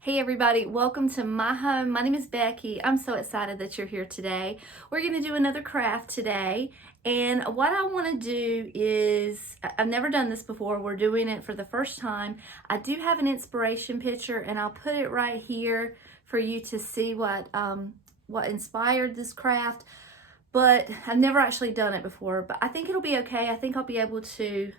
Hey everybody, welcome to my home. My name is Becky. I'm so excited that you're here today. We're going to do another craft today, and what I want to do is, I've never done this before. We're doing it for the first time. I do have an inspiration picture and I'll put it right here for you to see what inspired this craft, but I've never actually done it before, but I think it'll be okay. I think I'll be able to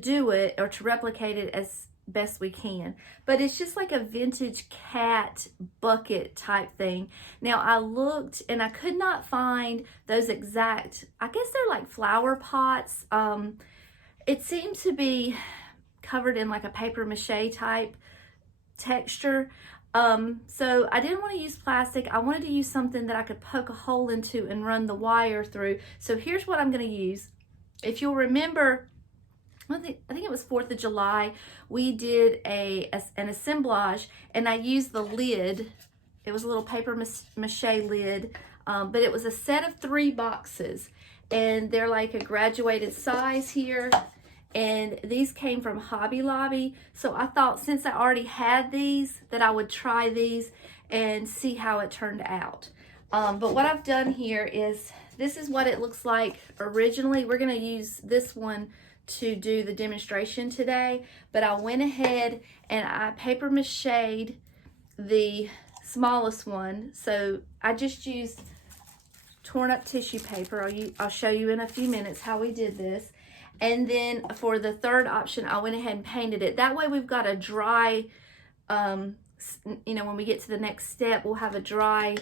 do it or to replicate it as best we can. But it's just like a vintage cat bucket type thing. Now I looked and I could not find those exact, I guess they're like flower pots. It seemed to be covered in like a paper mache type texture. So I didn't want to use plastic. I wanted to use something that I could poke a hole into and run the wire through. So here's what I'm going to use. If you'll remember, I think it was 4th of July, we did an assemblage, and I used the lid. It was a little paper mache lid, but it was a set of 3 boxes, and they're like a graduated size here, and these came from Hobby Lobby. So I thought, since I already had these, that I would try these and see how it turned out. But what I've done here is, this is what it looks like originally. We're going to use this one to do the demonstration today, but I went ahead and I paper mached the smallest one. So I just used torn up tissue paper. I'll show you in a few minutes how we did this. And then for the third option, I went ahead and painted it. That way we've got a dry, when we get to the next step, we'll have a dry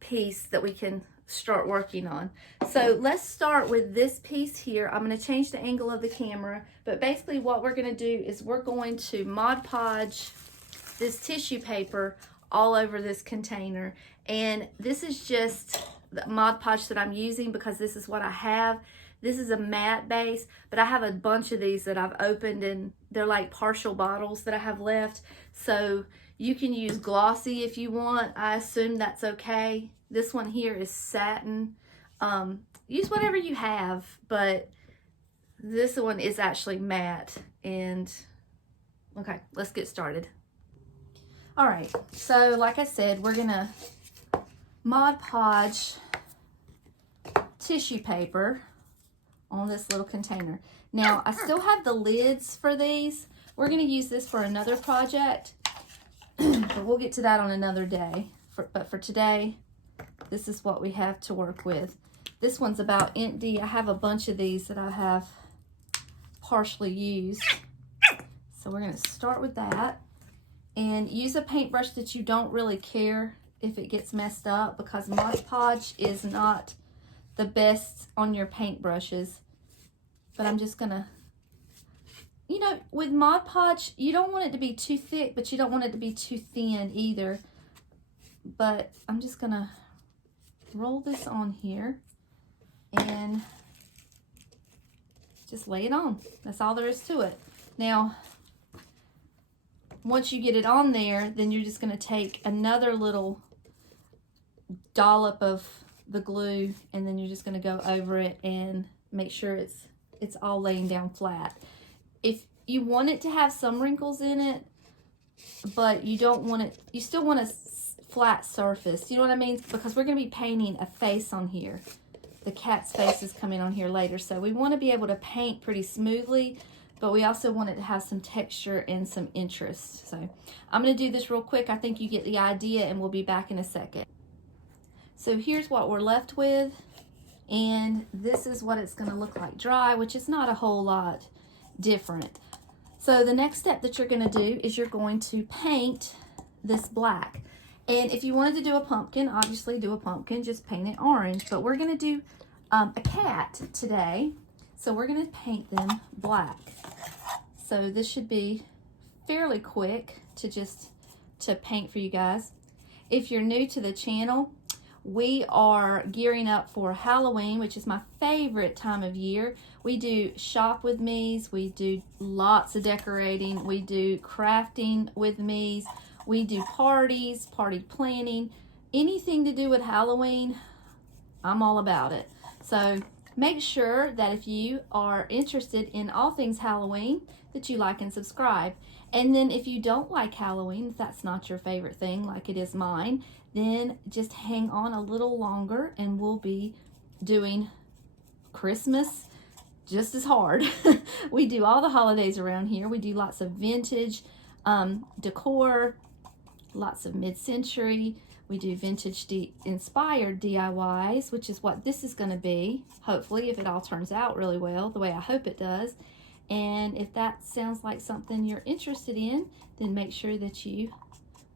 piece that we can start working on. So let's start with this piece here. I'm going to change the angle of the camera, but basically what we're going to do is we're going to Mod Podge this tissue paper all over this container. And this is just the Mod Podge that I'm using because this is what I have. This is a matte base, but I have a bunch of these that I've opened, and they're like partial bottles that I have left. So you can use glossy if you want. I assume that's okay. This one here is satin. Use whatever you have, but this one is actually matte. And okay, let's get started. All right, so like I said, we're gonna Mod Podge tissue paper on this little container. Now I still have the lids for these. We're gonna use this for another project, but we'll get to that on another day. But for today, this is what we have to work with. This one's about empty. I have a bunch of these that I have partially used. So we're gonna start with that. And use a paintbrush that you don't really care if it gets messed up, because Mod Podge is not the best on your paintbrushes. But I'm just gonna, with Mod Podge, you don't want it to be too thick, but you don't want it to be too thin either. But I'm just gonna roll this on here and just lay it on. That's all there is to it. Now, once you get it on there, then you're just gonna take another little dollop of the glue, and then you're just gonna go over it and make sure it's all laying down flat. If you want it to have some wrinkles in it, but you don't want it, you still want a flat surface, you know what I mean? Because we're going to be painting a face on here. The cat's face is coming on here later, so we want to be able to paint pretty smoothly, but we also want it to have some texture and some interest. So I'm going to do this real quick. I think you get the idea, and we'll be back in a second. So here's what we're left with, and this is what it's going to look like dry, which is not a whole lot different. So the next step that you're going to do is you're going to paint this black. And if you wanted to do a pumpkin, obviously do a pumpkin, just paint it orange. But we're going to do a cat today, so we're going to paint them black. So this should be fairly quick to paint for you guys. If you're new to the channel, we are gearing up for Halloween, which is my favorite time of year. We do shop with me's, we do lots of decorating, we do crafting with me's. We do parties, party planning, anything to do with Halloween, I'm all about it. So Make sure that if you are interested in all things Halloween, that you like and subscribe. And then if you don't like Halloween, if that's not your favorite thing like it is mine, then just hang on a little longer and we'll be doing Christmas just as hard. We do all the holidays around here. We do lots of vintage decor, lots of mid-century. We do vintage inspired DIYs, which is what this is going to be, hopefully, if it all turns out really well, the way I hope it does. And if that sounds like something you're interested in, then make sure that you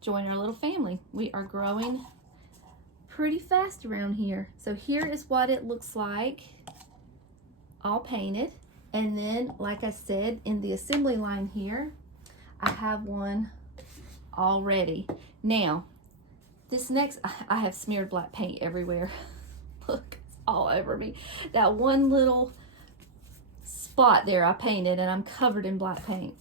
join our little family. We are growing pretty fast around here. So here is what it looks like, all painted. And then, like I said, in the assembly line here, I have one already. Now, this next, I have smeared black paint everywhere. Look, it's all over me. That one little spot there I painted and I'm covered in black paint.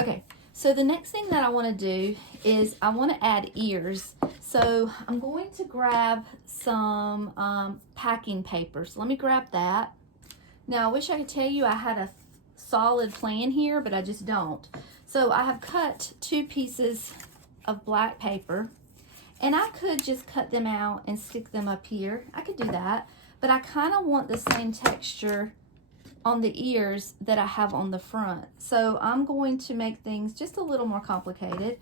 Okay, so the next thing that I want to do is I want to add ears. So I'm going to grab some packing paper. So let me grab that. Now I wish I could tell you I had a solid plan here, but I just don't. So I have cut 2 pieces of black paper. And I could just cut them out and stick them up here. I could do that, but I kind of want the same texture on the ears that I have on the front. So I'm going to make things just a little more complicated.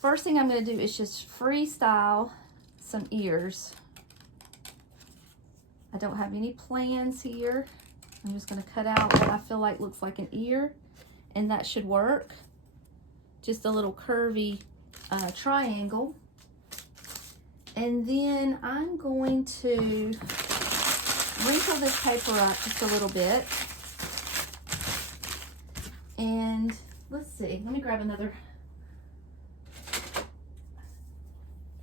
First thing I'm going to do is just freestyle some ears. I don't have any plans here. I'm just going to cut out what I feel like looks like an ear, and that should work. Just a little curvy triangle. And then I'm going to wrinkle this paper up just a little bit. And let's see, let me grab another.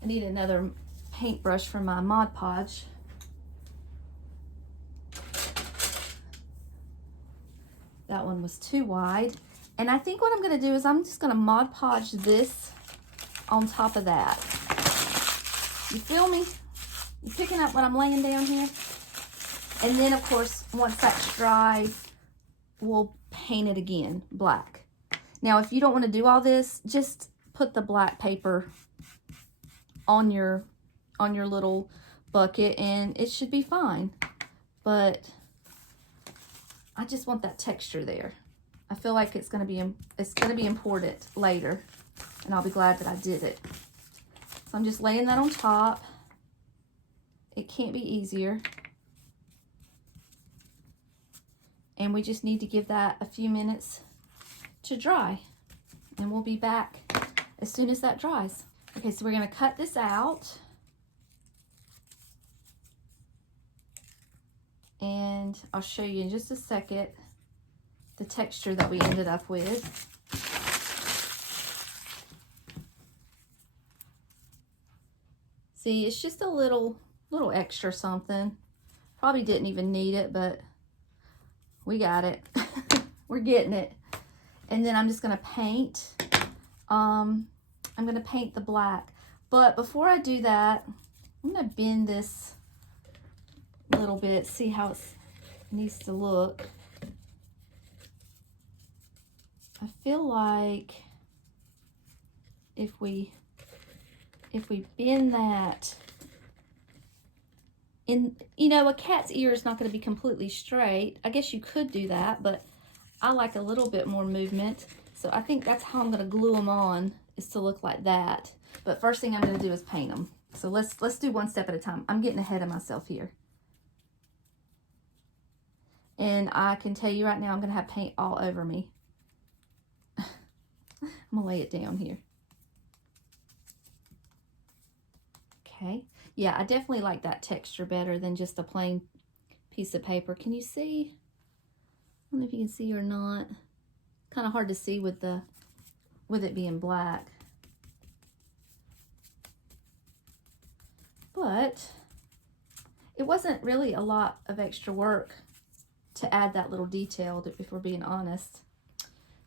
I need another paintbrush from my Mod Podge. That one was too wide. And I think what I'm going to do is I'm just going to Mod Podge this on top of that. You feel me? You picking up what I'm laying down here? And then, of course, once that's dry, we'll paint it again black. Now, if you don't want to do all this, just put the black paper on your little bucket and it should be fine. But I just want that texture there. I feel like it's going to be important later, and I'll be glad that I did it. So I'm just laying that on top. It can't be easier. And we just need to give that a few minutes to dry. And we'll be back as soon as that dries. Okay, so we're going to cut this out. And I'll show you in just a second the texture that we ended up with. See, it's just a little extra something. Probably didn't even need it, but we got it. We're getting it. And then I'm just gonna paint. I'm gonna paint the black. But before I do that, I'm gonna bend this a little bit, see how it needs to look. I feel like if we bend that in, you know, a cat's ear is not going to be completely straight. I guess you could do that, but I like a little bit more movement. So I think that's how I'm going to glue them on, is to look like that. But first thing I'm going to do is paint them. So let's do one step at a time. I'm getting ahead of myself here. And I can tell you right now, I'm going to have paint all over me. I'm going to lay it down here. Okay. Yeah, I definitely like that texture better than just a plain piece of paper. Can you see? I don't know if you can see or not. Kind of hard to see with it being black. But it wasn't really a lot of extra work to add that little detail, if we're being honest.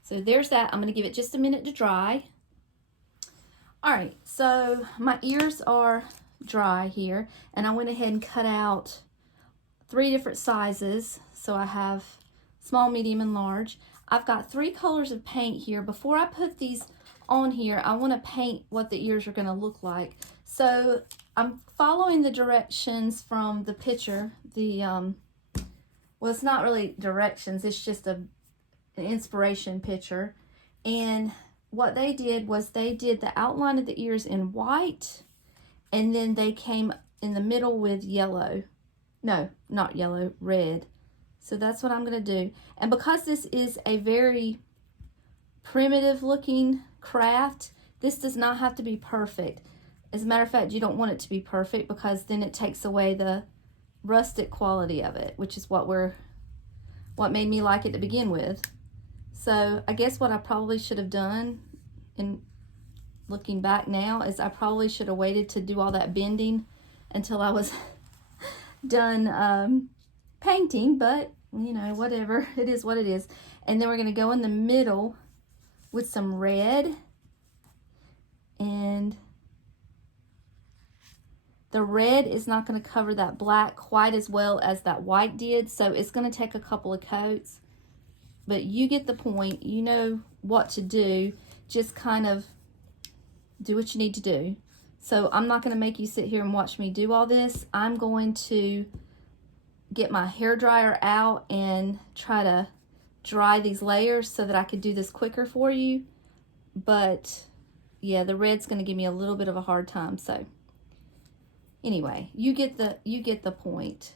So there's that. I'm going to give it just a minute to dry. All right, so my ears are dry here, and I went ahead and cut out 3 different sizes. So I have small, medium, and large. I've got 3 colors of paint here. Before I put these on here, I want to paint what the ears are going to look like. So I'm following the directions from the picture. Well, it's not really directions, it's just an inspiration picture. And what they did was they did the outline of the ears in white, and then they came in the middle with yellow. No, not yellow, red. So that's what I'm going to do. And because this is a very primitive looking craft, this does not have to be perfect. As a matter of fact, you don't want it to be perfect because then it takes away the rustic quality of it, which is what made me like it to begin with. So I guess what I probably should have done, in looking back now, is I probably should have waited to do all that bending until I was done painting, but you know, whatever, it is what it is. And then we're going to go in the middle with some red, and the red is not going to cover that black quite as well as that white did, so it's going to take a couple of coats. But you get the point. You know what to do. Just kind of do what you need to do. So I'm not going to make you sit here and watch me do all this. I'm going to get my hair dryer out and try to dry these layers so that I could do this quicker for you. But yeah, the red's going to give me a little bit of a hard time. So anyway, you get the point.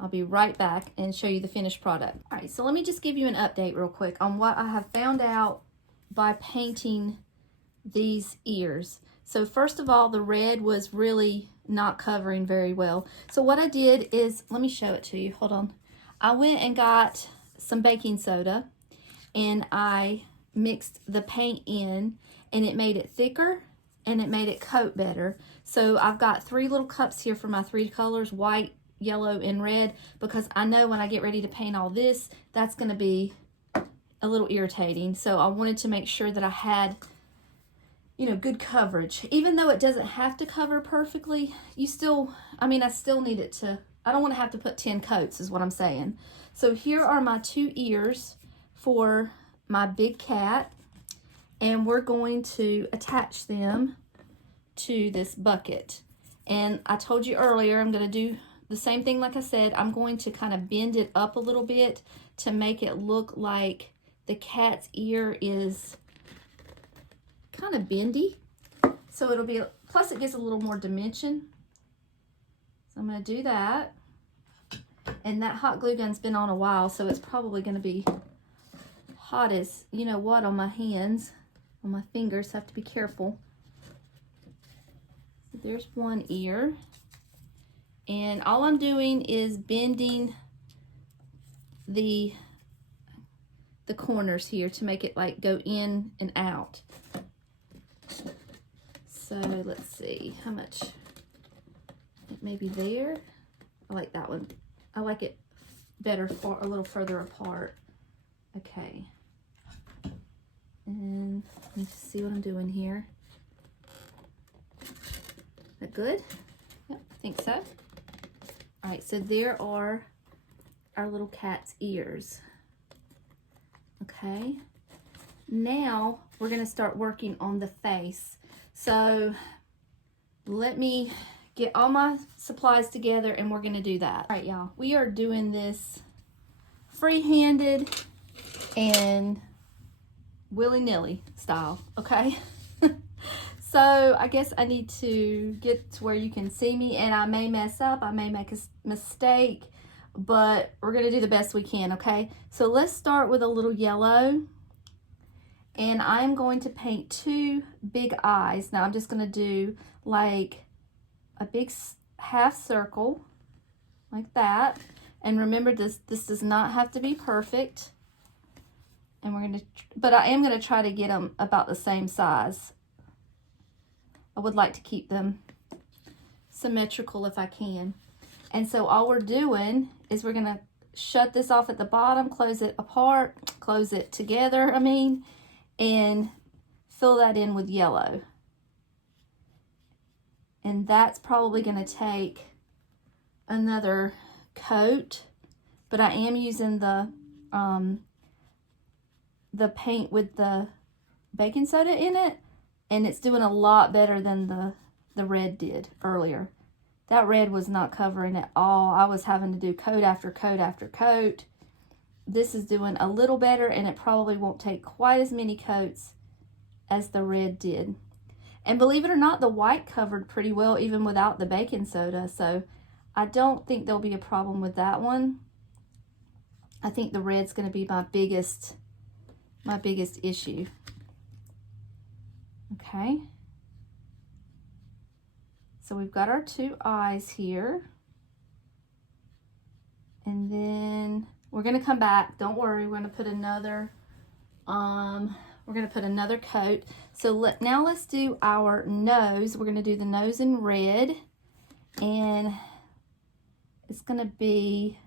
I'll be right back and show you the finished product. All right, so let me just give you an update real quick on what I have found out by painting these ears. So first of all, the red was really not covering very well. So what I did is, let me show it to you. Hold on. I went and got some baking soda and I mixed the paint in, and it made it thicker and it made it coat better. So I've got 3 little cups here for my 3 colors, white, yellow, and red, because I know when I get ready to paint all this, that's going to be a little irritating. So I wanted to make sure that I had, you know, good coverage. Even though it doesn't have to cover perfectly, I still need it to, I don't want to have to put 10 coats is what I'm saying. So here are my 2 ears for my big cat, and we're going to attach them to this bucket. And I told you earlier, I'm going to do the same thing like I said. I'm going to kind of bend it up a little bit to make it look like the cat's ear is kind of bendy. So it'll be, plus it gives a little more dimension. So I'm going to do that. And that hot glue gun's been on a while, so it's probably going to be hot as you know what on my hands, on my fingers. Have to be careful. So there's one ear. And all I'm doing is bending the corners here to make it like go in and out. So let's see how much, maybe there. I like that one. I like it better for a little further apart. Okay. And let me see what I'm doing here. Is that good? Yep, I think so. All right, so there are our little cat's ears. Okay. Now we're going to start working on the face. So let me get all my supplies together and we're going to do that. All right, y'all, we are doing this free-handed and willy-nilly style, okay? So I guess I need to get to where you can see me, and I may mess up, I may make a mistake, but we're going to do the best we can, okay? So let's start with a little yellow, and I'm going to paint 2 big eyes. Now I'm just going to do like a big half circle like that. And remember, this does not have to be perfect. And we're going to, but I am going to try to get them about the same size. I would like to keep them symmetrical if I can. And so all we're doing is we're going to shut this off at the bottom, close it apart, close it together, and fill that in with yellow. And that's probably going to take another coat, but I am using the paint with the baking soda in it, and it's doing a lot better than the red did earlier. That red was not covering at all. I was having to do coat after coat after coat. This is doing a little better, and it probably won't take quite as many coats as the red did. And believe it or not, the white covered pretty well even without the baking soda, so I don't think there'll be a problem with that one. I think the red's going to be my biggest issue. Okay. So we've got our two eyes here. And then we're going to come back. Don't worry, we're going to put another coat. So now let's do our nose. We're going to do the nose in red, and it's going to be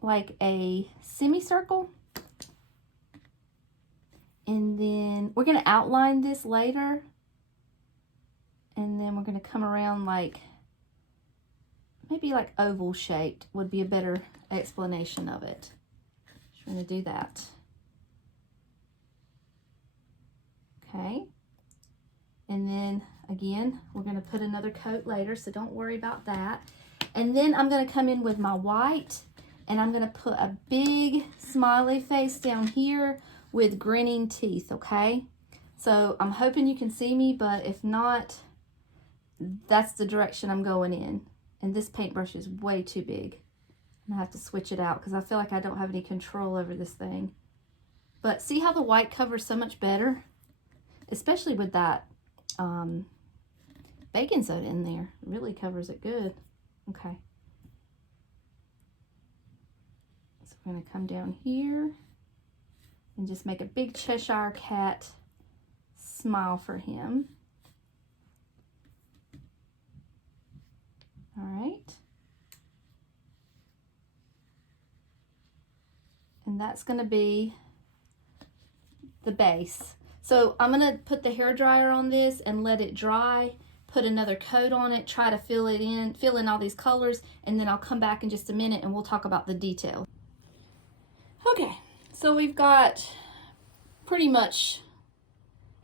like a semicircle. And then we're going to outline this later, and then we're going to come around like maybe like oval shaped would be a better explanation of it. Just going to do that. Okay, and then again, we're going to put another coat later, so don't worry about that. And then I'm going to come in with my white, and I'm going to put a big smiley face down here with grinning teeth, okay? So I'm hoping you can see me, but if not, that's the direction I'm going in. And this paintbrush is way too big. I'm gonna have to switch it out because I feel like I don't have any control over this thing. But see how the white covers so much better? Especially with that baking soda in there. It really covers it good. Okay. So we're gonna come down here and just make a big Cheshire cat smile for him. All right. And that's going to be the base. So I'm going to put the hair dryer on this and let it dry, put another coat on it, try to fill in all these colors, and then I'll come back in just a minute and we'll talk about the detail. Okay, so we've got pretty much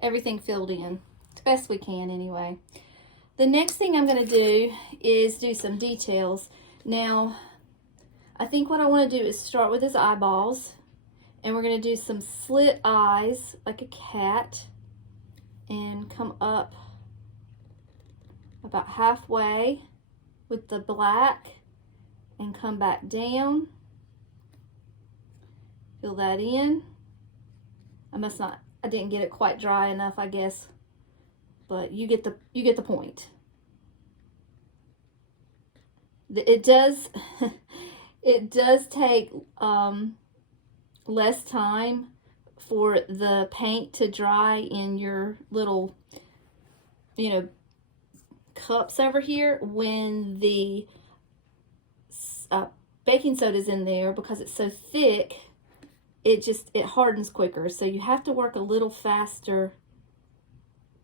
everything filled in, as best we can anyway. The next thing I'm going to do is do some details. Now, I think what I want to do is start with his eyeballs, and we're going to do some slit eyes like a cat and come up about halfway with the black and come back down. Fill that in. I didn't get it quite dry enough, I guess. But you get the point. It does take less time for the paint to dry in your little, cups over here when the baking soda is in there, because it's so thick. It hardens quicker. So you have to work a little faster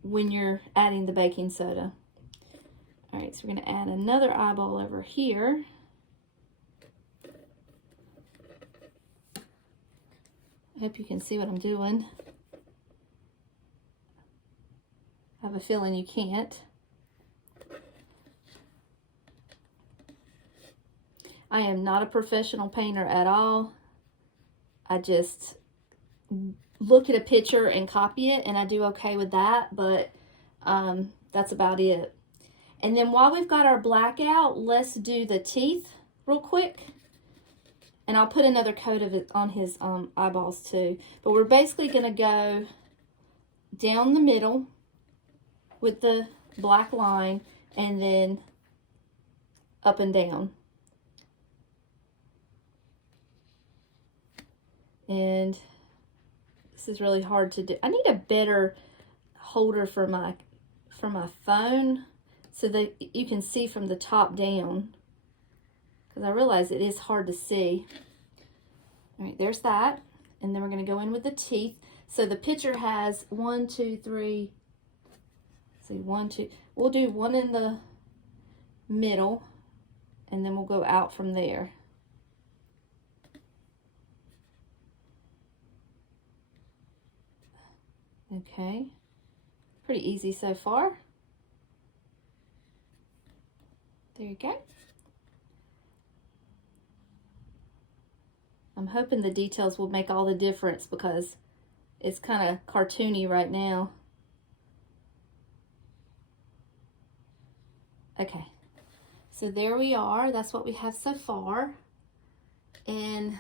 when you're adding the baking soda. All right, so we're going to add another eyeball over here. I hope you can see what I'm doing. I have a feeling you can't. I am not a professional painter at all. I just look at a picture and copy it, and I do okay with that, but that's about it. And then while we've got our black out, let's do the teeth real quick. And I'll put another coat of it on his eyeballs too. But we're basically going to go down the middle with the black line and then up and down. And this is really hard to do. I need a better holder for my phone so that you can see from the top down, because I realize it is hard to see. All right, there's that. And then we're going to go in with the teeth. So the picture has 1, 2, 3. See, 1, 2. We'll do one in the middle and then we'll go out from there. Okay, pretty easy so far. There you go. I'm hoping the details will make all the difference because it's kind of cartoony right now. Okay, so there we are. That's what we have so far. And,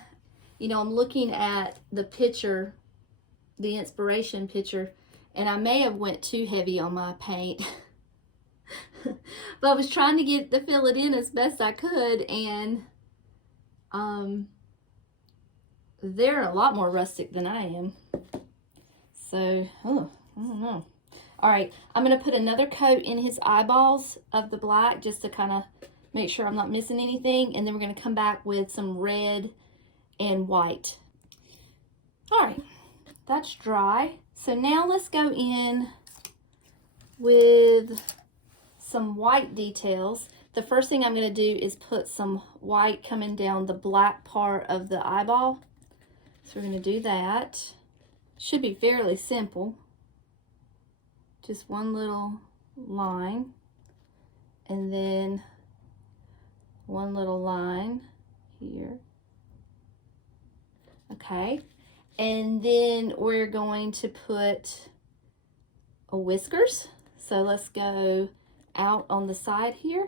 you know, I'm looking at the picture, the inspiration picture, and I may have went too heavy on my paint. But I was trying to fill it in as best I could, and they're a lot more rustic than I am. So, oh, I don't know. All right, I'm going to put another coat in his eyeballs of the black just to kind of make sure I'm not missing anything. And then we're going to come back with some red and white. All right, that's dry. So now let's go in with some white details. The first thing I'm going to do is put some white coming down the black part of the eyeball. So we're going to do that. Should be fairly simple. Just one little line, and then one little line here. Okay, and then we're going to put a whiskers. So let's go out on the side here.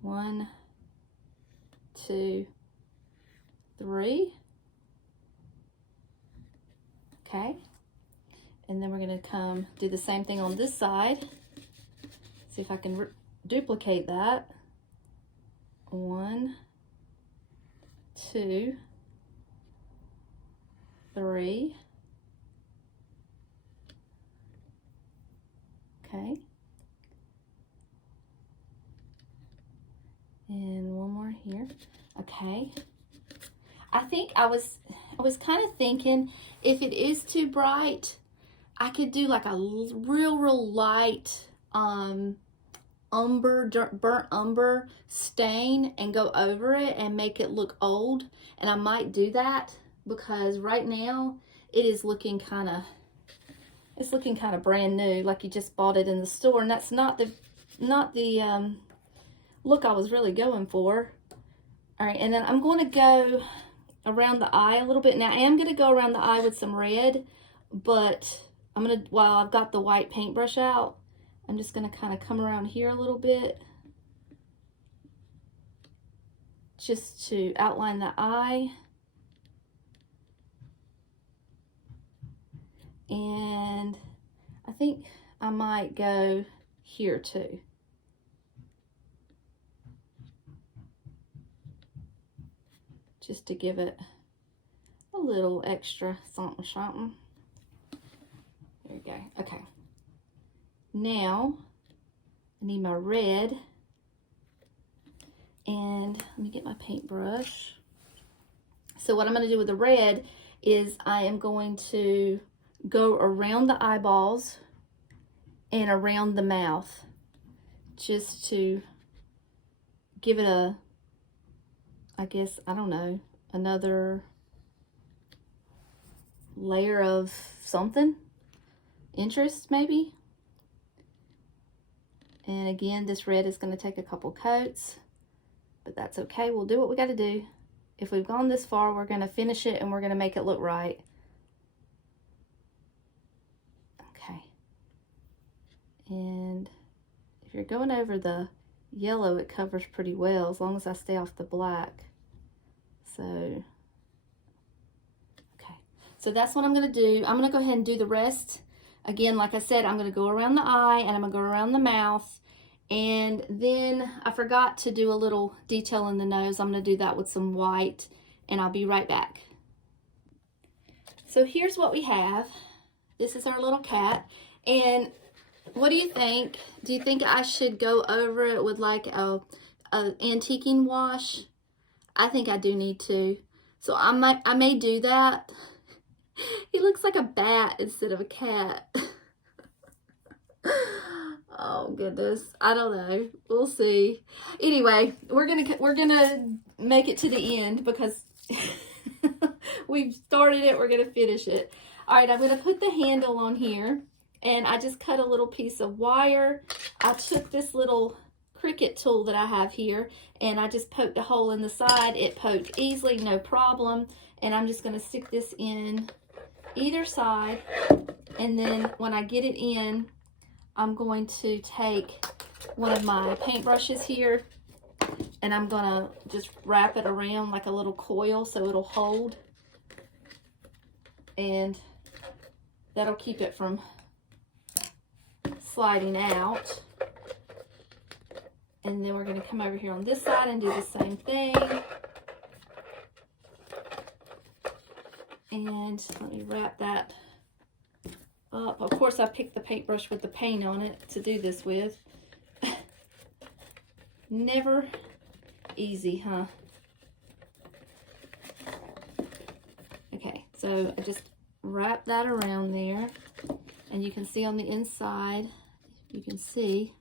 1, 2, 3. Okay, and then we're going to come do the same thing on this side. See if I can duplicate that. 1, 2, 3. Okay, and one more here. Okay, I think I was kind of thinking if it is too bright, I could do like a real light burnt umber stain and go over it and make it look old. And I might do that because right now it is looking kind of, it's looking kind of brand new, like you just bought it in the store, and that's not the look I was really going for. All right, and then I'm going to go around the eye a little bit. Now I am going to go around the eye with some red, but I'm going to, while I've got the white paintbrush out, I'm just going to kind of come around here a little bit just to outline the eye. And I think I might go here too. Just to give it a little extra something. There we go. Okay. Now I need my red, and let me get my paintbrush. So what I'm going to do with the red is I am going to go around the eyeballs and around the mouth just to give it a, I guess, I don't know, another layer of something, interest maybe. And again, this red is going to take a couple coats, but that's okay. We'll do what we got to do. If we've gone this far, we're going to finish it and we're going to make it look right. Okay. And if you're going over the yellow, it covers pretty well as long as I stay off the black. So, okay. So that's what I'm going to do. I'm going to go ahead and do the rest. Again, like I said, I'm going to go around the eye and I'm going to go around the mouth. And then I forgot to do a little detail in the nose. I'm going to do that with some white, and I'll be right back. So here's what we have. This is our little cat. And what do you think? Do you think I should go over it with like a antiquing wash? I think I do need to. So I may do that. He looks like a bat instead of a cat. Oh goodness. I don't know. We'll see. Anyway, we're gonna make it to the end because we've started it. We're gonna finish it. All right, I'm gonna put the handle on here, and I just cut a little piece of wire. I took this little Cricut tool that I have here, and I just poked a hole in the side. It poked easily, no problem. And I'm just gonna stick this in either side, and then when I get it in, I'm going to take one of my paintbrushes here, and I'm gonna just wrap it around like a little coil so it'll hold, and that'll keep it from sliding out. And then we're gonna come over here on this side and do the same thing. And let me wrap that up. Of course, I picked the paintbrush with the paint on it to do this with. Never easy, huh? Okay, so I just wrap that around there. And you can see on the inside, you can see,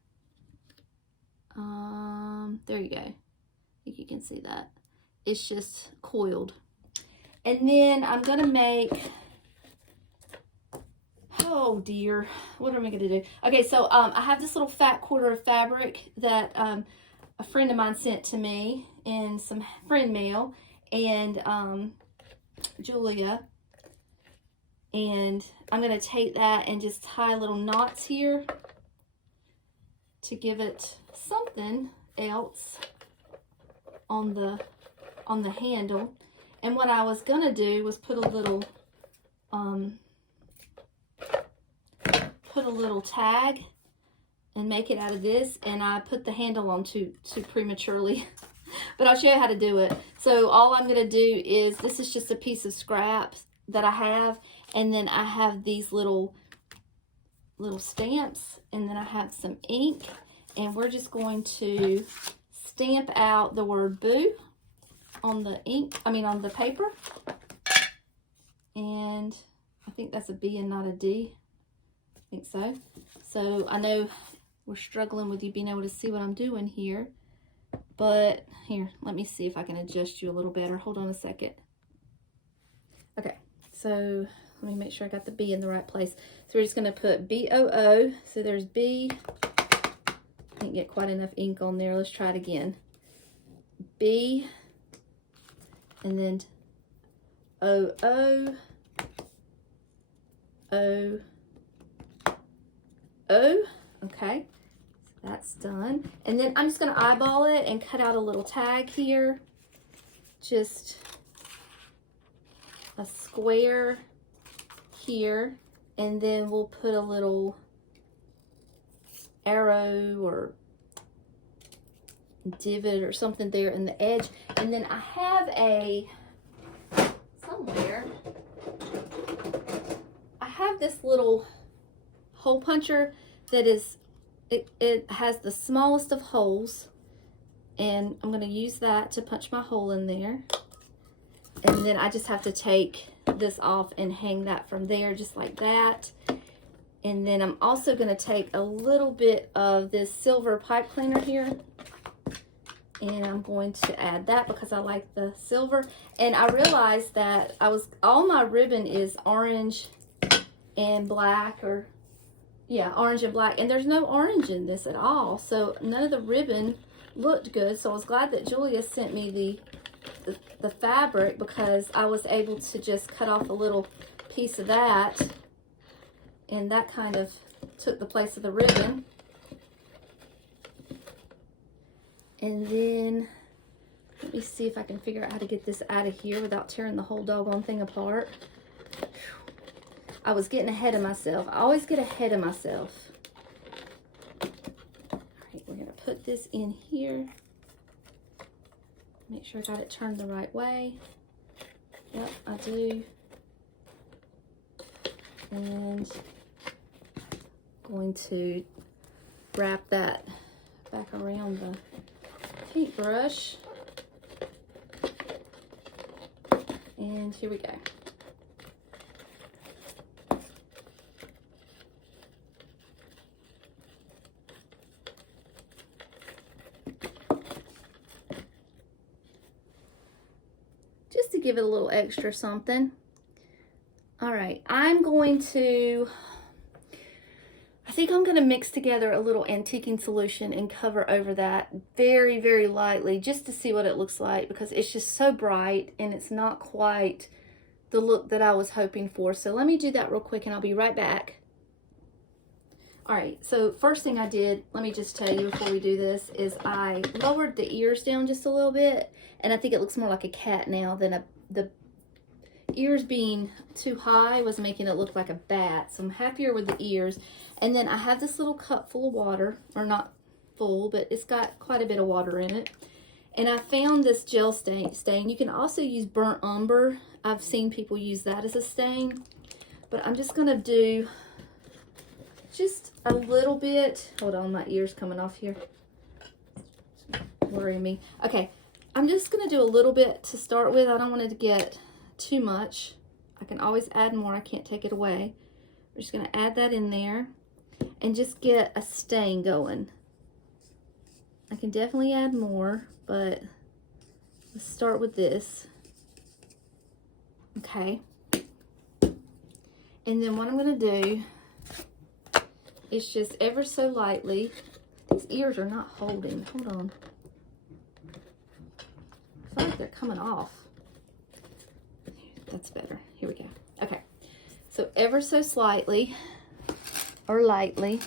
there you go. I think you can see that. It's just coiled. And then I'm gonna make, oh dear, what am I gonna do? Okay, so I have this little fat quarter of fabric that a friend of mine sent to me in some friend mail, and Julia. And I'm gonna take that and just tie little knots here to give it something else on the handle. And what I was gonna do was put a little tag and make it out of this, and I put the handle on too prematurely. But I'll show you how to do it. So all I'm gonna do is, this is just a piece of scraps that I have, and then I have these little stamps, and then I have some ink, and we're just going to stamp out the word boo on the on the paper. And I think that's a B and not a D. I think so. So I know we're struggling with you being able to see what I'm doing here, but here, let me see if I can adjust you a little better. Hold on a second. Okay, so let me make sure I got the B in the right place. So we're just gonna put B-O-O. So there's B. Didn't get quite enough ink on there. Let's try it again. B, and then O-O, O, O. Okay, so that's done. And then I'm just gonna eyeball it and cut out a little tag here. Just a square here, and then we'll put a little arrow or divot or something there in the edge. And then I have somewhere I have this little hole puncher that is, it has the smallest of holes, and I'm going to use that to punch my hole in there. And then I just have to take this off and hang that from there just like that. And then I'm also going to take a little bit of this silver pipe cleaner here, and I'm going to add that because I like the silver. And I realized that all my ribbon is orange and black, or yeah, orange and black, and there's no orange in this at all, so none of the ribbon looked good. So I was glad that Julia sent me the fabric, because I was able to just cut off a little piece of that, and that kind of took the place of the ribbon. And then let me see if I can figure out how to get this out of here without tearing the whole doggone thing apart. I was getting ahead of myself. I always get ahead of myself. All right, we're gonna put this in here. Make sure I got it turned the right way. Yep, I do. And going to wrap that back around the paintbrush. And here we go. give it a little extra something. All right, I think I'm going to mix together a little antiquing solution and cover over that very, very lightly just to see what it looks like, because it's just so bright and it's not quite the look that I was hoping for. So let me do that real quick and I'll be right back. All right, so first thing I did, let me just tell you before we do this, is I lowered the ears down just a little bit, and I think it looks more like a cat now than the ears being too high was making it look like a bat. So I'm happier with the ears. And then I have this little cup full of water, or not full, but it's got quite a bit of water in it. And I found this gel stain. You can also use burnt umber. I've seen people use that as a stain, but I'm just gonna do just a little bit. Hold on, my ear's coming off here. It's worrying me. Okay, I'm just gonna do a little bit to start with. I don't want it to get too much. I can always add more. I can't take it away. We're just gonna add that in there and just get a stain going. I can definitely add more, but let's start with this. Okay. And then what I'm gonna do is just ever so lightly, these ears are not holding. Hold on. I feel like they're coming off. That's better. Here we go. Okay. So ever so slightly or lightly,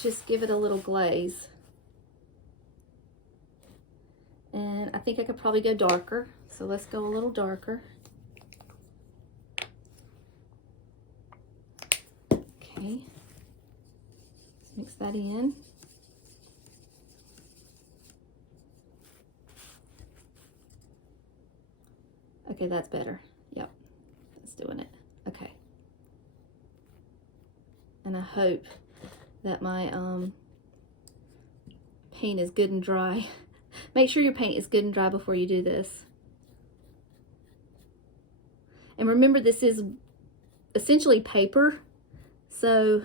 just give it a little glaze. And I think I could probably go darker. So let's go a little darker. Okay. Let's mix that in. Okay, that's better. Yep, that's doing it. Okay. And I hope that my paint is good and dry. Make sure your paint is good and dry before you do this. And remember, this is essentially paper, so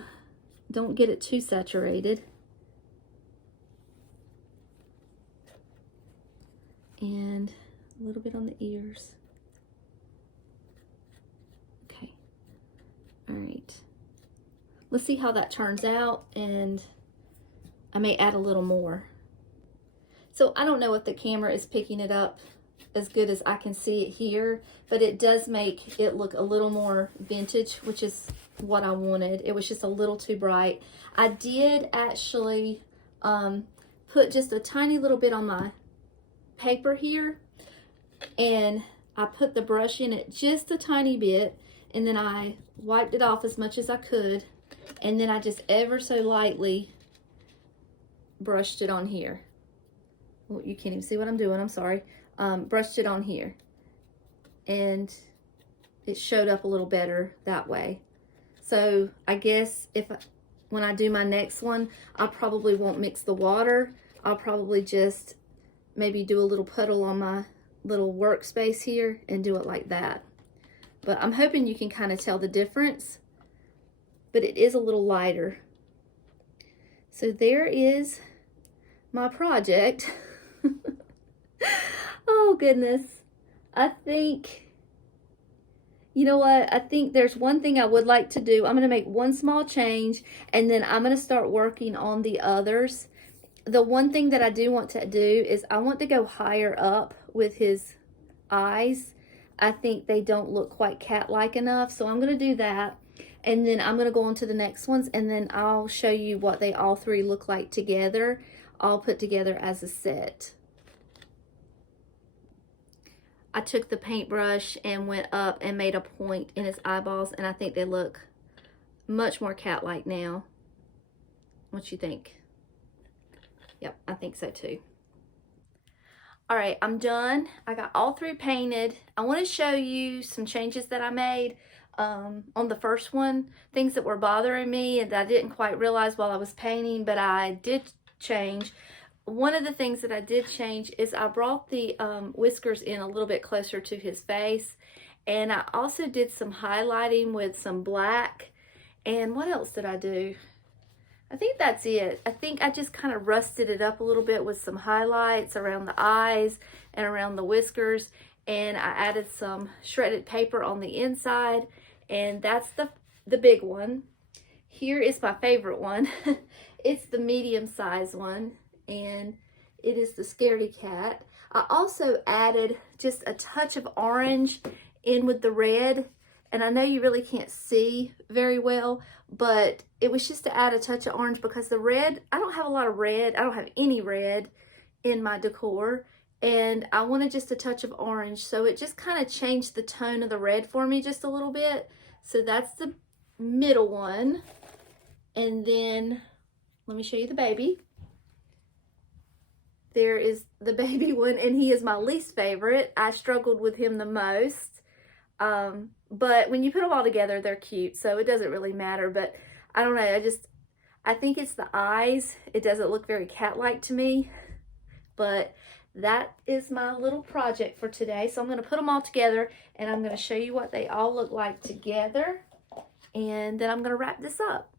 don't get it too saturated. And a little bit on the ears. Okay. All right. Let's see how that turns out, and I may add a little more. So I don't know if the camera is picking it up as good as I can see it here, but it does make it look a little more vintage, which is what I wanted. It was just a little too bright. I did actually put just a tiny little bit on my paper here, and I put the brush in it just a tiny bit, and then I wiped it off as much as I could, and then I just ever so lightly brushed it on here. Well, you can't even see what I'm doing, I'm sorry. Brushed it on here, and it showed up a little better that way. So I guess when I do my next one, I probably won't mix the water. I'll probably just maybe do a little puddle on my little workspace here and do it like that. But I'm hoping you can kind of tell the difference, but it is a little lighter. So there is my project. Oh goodness. I think, you know what? I think there's one thing I would like to do. I'm going to make one small change, and then I'm going to start working on the others. The one thing that I do want to do is I want to go higher up with his eyes. I think they don't look quite cat-like enough, so I'm going to do that. And then I'm going to go on to the next ones, and then I'll show you what they all three look like together, all put together as a set. I took the paintbrush and went up and made a point in his eyeballs, and I think they look much more cat-like now. What you think? Yep, I think so too. All right, I'm done. I got all three painted. I want to show you some changes that I made on the first one, things that were bothering me and that I didn't quite realize while I was painting, but I did change. One of the things that I did change is I brought the whiskers in a little bit closer to his face, and I also did some highlighting with some black. And what else did I do? I think that's it. I think I just kind of rusted it up a little bit with some highlights around the eyes and around the whiskers. And I added some shredded paper on the inside. And that's the big one. Here is my favorite one. It's the medium size one. And it is the Scaredy Cat. I also added just a touch of orange in with the red. And I know you really can't see very well, but it was just to add a touch of orange because the red, I don't have a lot of red. I don't have any red in my decor. And I wanted just a touch of orange. So it just kind of changed the tone of the red for me just a little bit. So that's the middle one. And then let me show you the baby. There is the baby one, and he is my least favorite. I struggled with him the most. But when you put them all together, they're cute, so it doesn't really matter. But I don't know, I think it's the eyes. It doesn't look very cat-like to me. But that is my little project for today. So I'm going to put them all together, and I'm going to show you what they all look like together. And then I'm going to wrap this up.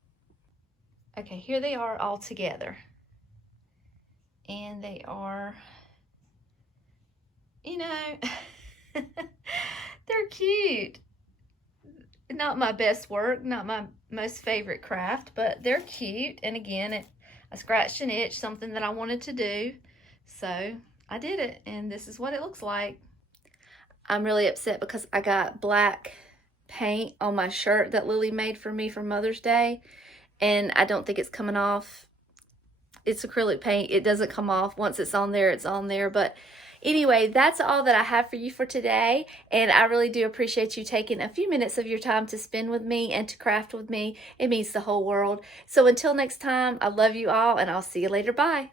Okay, here they are all together. And they are, you know, they're cute. Not my best work, not my most favorite craft, but they're cute. And again, I scratched an itch, something that I wanted to do. So I did it, and this is what it looks like. I'm really upset because I got black paint on my shirt that Lily made for me for Mother's Day, and I don't think it's coming off. It's acrylic paint. It doesn't come off. Once it's on there, it's on there. But anyway, that's all that I have for you for today. And I really do appreciate you taking a few minutes of your time to spend with me and to craft with me. It means the whole world. So until next time, I love you all, and I'll see you later. Bye.